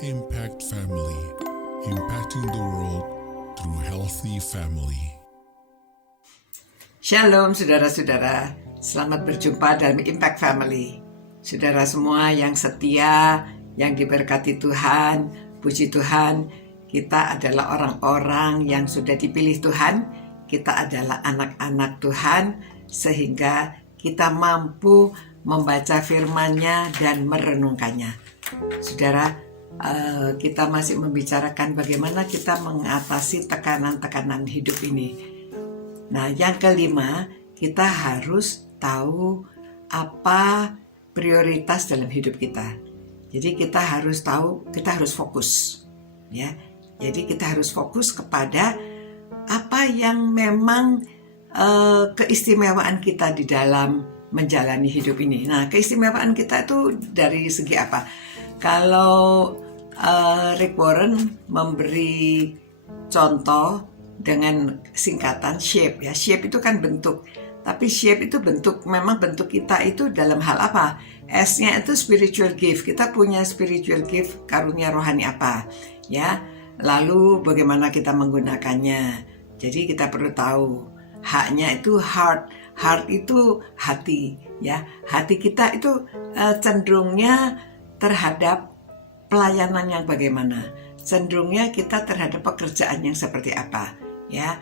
Impact Family, impacting the world through healthy family. Shalom saudara-saudara, selamat berjumpa dalam Impact Family. Saudara semua yang setia, yang diberkati Tuhan, puji Tuhan, kita adalah orang-orang yang sudah dipilih Tuhan, kita adalah anak-anak Tuhan, sehingga kita mampu membaca firman-Nya dan merenungkannya. Saudara, kita masih membicarakan bagaimana kita mengatasi tekanan-tekanan hidup ini. Nah, yang kelima, kita harus tahu apa prioritas dalam hidup kita. Jadi kita harus tahu, kita harus fokus, ya. Jadi kita harus fokus kepada apa yang memang keistimewaan kita di dalam menjalani hidup ini. Nah, keistimewaan kita itu dari segi apa? Kalau Rick Warren memberi contoh dengan singkatan shape, ya. Shape itu kan bentuk, tapi shape itu bentuk, memang bentuk kita itu dalam hal apa? S-nya itu spiritual gift. Kita punya spiritual gift, karunia rohani apa, ya. Lalu bagaimana kita menggunakannya. Jadi kita perlu tahu. H-nya itu heart. Heart itu hati, ya. Hati kita itu cenderungnya terhadap pelayanan yang bagaimana, cenderungnya kita terhadap pekerjaan yang seperti apa, ya.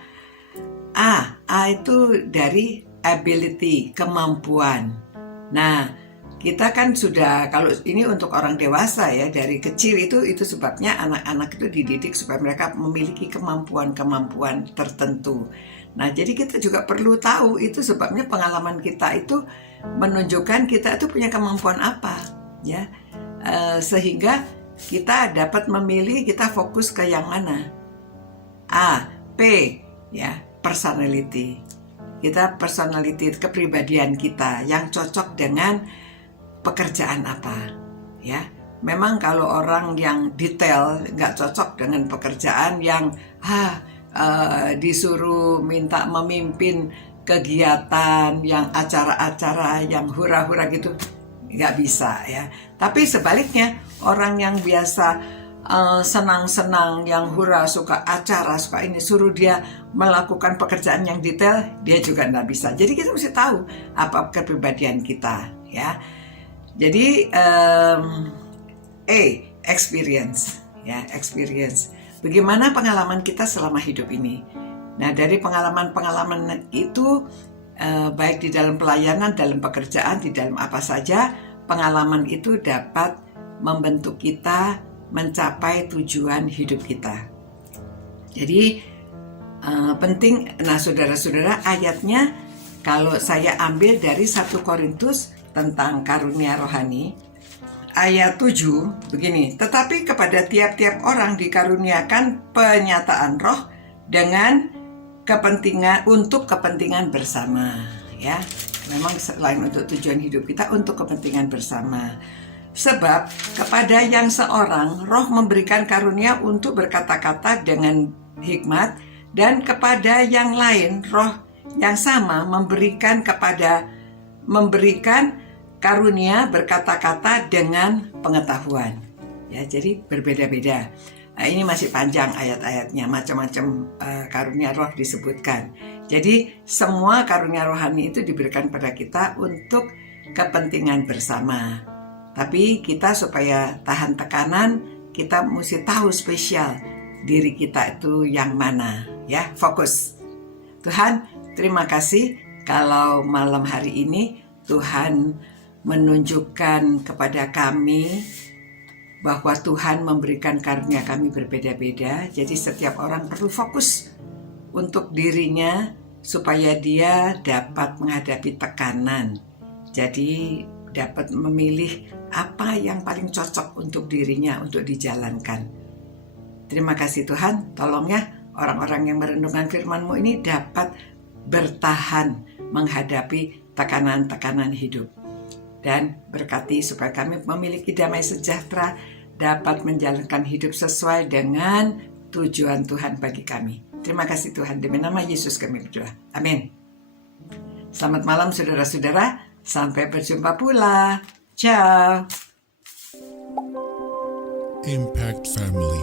A itu dari ability, kemampuan. Nah, kita kan sudah, kalau ini untuk orang dewasa ya, dari kecil itu sebabnya anak-anak itu dididik supaya mereka memiliki kemampuan-kemampuan tertentu. Nah, jadi kita juga perlu tahu itu sebabnya pengalaman kita itu menunjukkan kita itu punya kemampuan apa, ya. Sehingga kita dapat memilih, kita fokus ke yang mana. A, P, ya, personality. Kita personality, kepribadian kita yang cocok dengan pekerjaan apa, ya. Memang kalau orang yang detail nggak cocok dengan pekerjaan yang disuruh minta memimpin kegiatan yang acara-acara yang hura-hura gitu, nggak bisa, ya. Tapi sebaliknya, orang yang biasa senang-senang, yang hura, suka acara, suka ini, suruh dia melakukan pekerjaan yang detail, dia juga nggak bisa. Jadi kita mesti tahu apa kepribadian kita, ya. Jadi experience, ya, experience. Bagaimana pengalaman kita selama hidup ini? Nah, dari pengalaman-pengalaman itu, baik di dalam pelayanan, dalam pekerjaan, di dalam apa saja, pengalaman itu dapat membentuk kita mencapai tujuan hidup kita. Jadi penting. Nah, saudara-saudara, ayatnya kalau saya ambil dari 1 Korintus tentang karunia rohani, ayat 7 begini, tetapi kepada tiap-tiap orang dikaruniakan penyataan roh dengan kepentingan, untuk kepentingan bersama, ya. Memang selain untuk tujuan hidup kita, untuk kepentingan bersama. Sebab kepada yang seorang roh memberikan karunia untuk berkata-kata dengan hikmat, dan kepada yang lain roh yang sama memberikan karunia berkata-kata dengan pengetahuan. Ya, jadi berbeda-beda. Nah, ini masih panjang ayat-ayatnya, macam-macam karunia roh disebutkan. Jadi semua karunia rohani itu diberikan pada kita untuk kepentingan bersama. Tapi kita supaya tahan tekanan, kita mesti tahu spesial diri kita itu yang mana, ya. Fokus. Tuhan, terima kasih kalau malam hari ini Tuhan menunjukkan kepada kami bahwa Tuhan memberikan karunia kami berbeda-beda. Jadi setiap orang perlu fokus untuk dirinya supaya dia dapat menghadapi tekanan. Jadi dapat memilih apa yang paling cocok untuk dirinya untuk dijalankan. Terima kasih Tuhan, tolong ya orang-orang yang merenungkan firman-Mu ini dapat bertahan menghadapi tekanan-tekanan hidup. Dan berkati supaya kami memiliki damai sejahtera, dapat menjalankan hidup sesuai dengan tujuan Tuhan bagi kami. Terima kasih Tuhan, demi nama Yesus kami berdoa. Amin. Selamat malam saudara-saudara, sampai berjumpa pula. Ciao. Impact Family,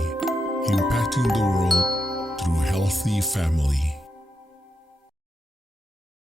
impacting the world through healthy family.